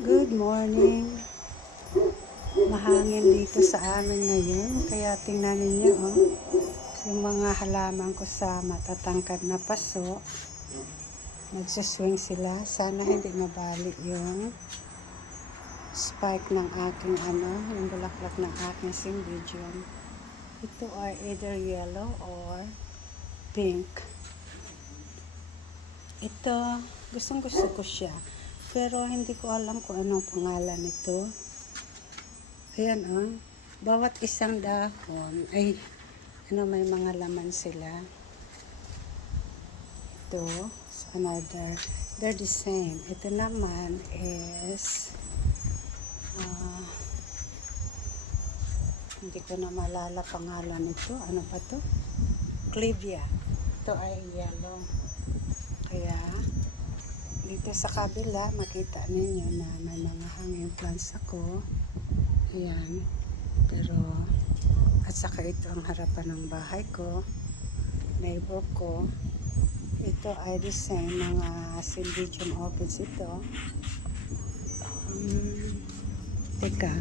Good morning. Mahangin dito sa amin ngayon. Kaya tingnan ninyo, yung mga halaman ko sa matatangkad na paso. Nagsuswing sila. Sana hindi mabali yung spike ng aking yung bulaklak ng aking cymbidium. Ito ay either yellow or pink. Ito, gustong gusto ko siya. Pero hindi ko alam kung anong pangalan nito. Ayan bawat isang dahon ay may mga laman sila. Ito, so another, they're the same. Ito naman is hindi ko na malala pangalan nito. Ano pa to? Clivia. Ito ay yellow. Kaya dito sa kabila makita ninyo na may mga hanging plants ako. Ayan. Pero at saka ito ang harapan ng bahay ko, neighbor ko. Ito ay the same, mga cymbidium orchids ito. Teka,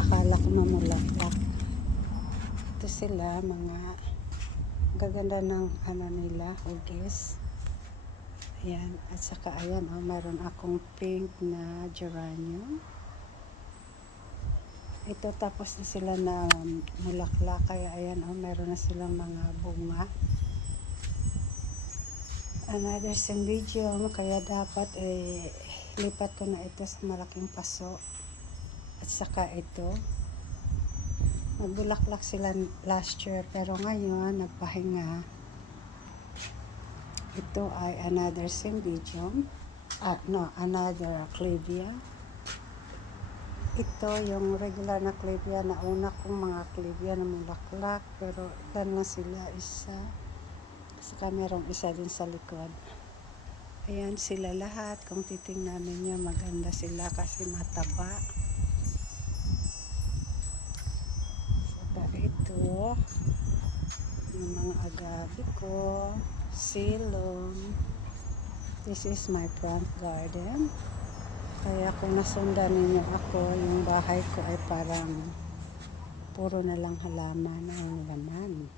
akala ko mamulaklak. Ito sila, mga gaganda ng nila, hugis. Ayan, at saka ayan mayroon akong pink na geranium. Ito tapos na sila na mulaklak, kaya ayan meron na silang mga bunga. Another cymbidium, kaya dapat lipat ko na ito sa malaking paso. At saka ito, magbulaklak sila last year, pero ngayon nagpahinga. Ito ay another cymbidium, another clivia. Ito yung regular na clivia na una kong mga clivia na mulaklak, pero ilan na sila, isa. Saka merong isa din sa likod. Ayan sila lahat. Kung titingnan ninyo, maganda sila kasi mataba. Saka ito, yung mga agabi ko, silom. This is my front garden. Kaya kung nasundan ninyo ako, yung bahay ko ay parang puro na lang halaman ang laman.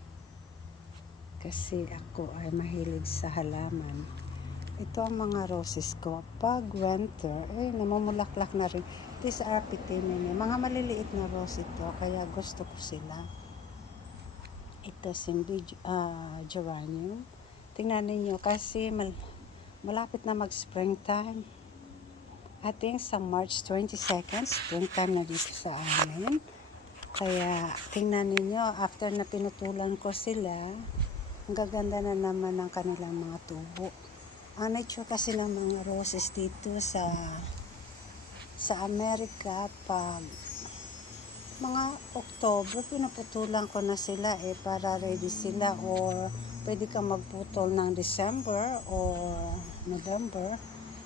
Kasi ako ay mahilig sa halaman. Ito ang mga roses ko. Pag winter, namumulaklak na rin. These are pitimini. Mga maliliit na rose ito, kaya gusto ko sila. Ito geranium. Tingnan ninyo kasi malapit na mag-springtime. I think sa March 22nd, springtime na dito sa amin. Kaya tingnan ninyo, after na pinutulan ko sila, ang gaganda na naman ng kanilang mga tubo. Ang nature kasi ng mga roses dito sa Amerika, pag mga October, pinuputulan ko na sila para ready sila, or pwede kang magputol ng December or November.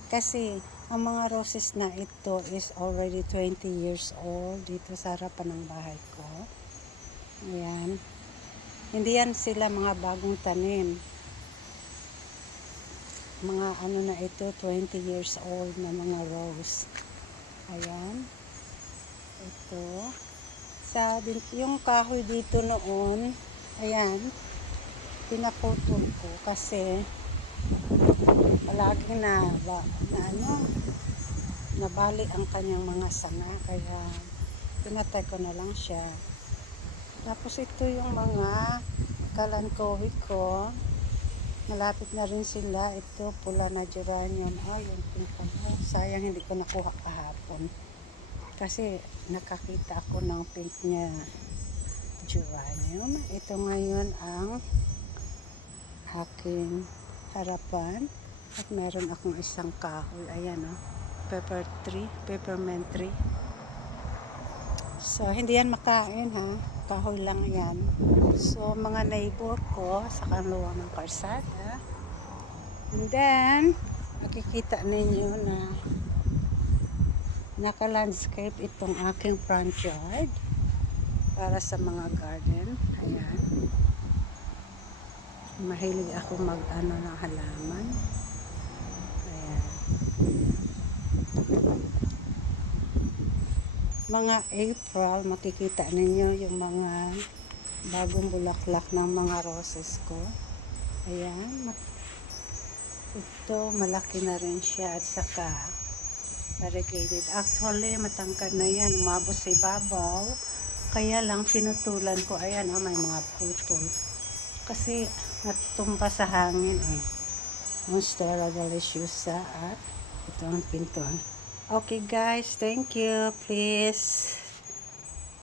Kasi ang mga roses na ito is already 20 years old dito sa harapan ng bahay ko. Ayan. Hindi yan sila mga bagong tanim. Mga na ito, 20 years old na mga rose. Ayan. Ito. Yung kahoy dito noon, ayan, pinaputol ko kasi palaging nabali ang kanyang mga sanga, kaya pinatay ko na lang siya. Tapos ito yung mga kalankowi ko, malapit na rin sila. Ito pula na geranium, yung pink na, sayang hindi ko nakuha kahapon kasi nakakita ako ng pink niya geranium. Ito ngayon ang aking harapan. At meron akong isang kahoy. Ayan peppermint tree. So, hindi yan makain kahoy lang yan. So, mga neighbor ko sa kanluwang ng karsada. And then, makikita ninyo na naka-landscape itong aking front yard para sa mga garden. Ayan. Mahilig ako ng halaman. Ayan. mga April, makikita ninyo yung mga bagong bulaklak ng mga roses ko. Ayan. Ito, malaki na rin siya at saka variegated. Actually, matangkad na yan. Umabot sa ibabaw. Kaya lang, pinutulan ko. Ayan, may mga putol. Kasi, natutumba sa hangin eh. Monstera deliciosa at ito ang pintuan. Okay guys, thank you. Please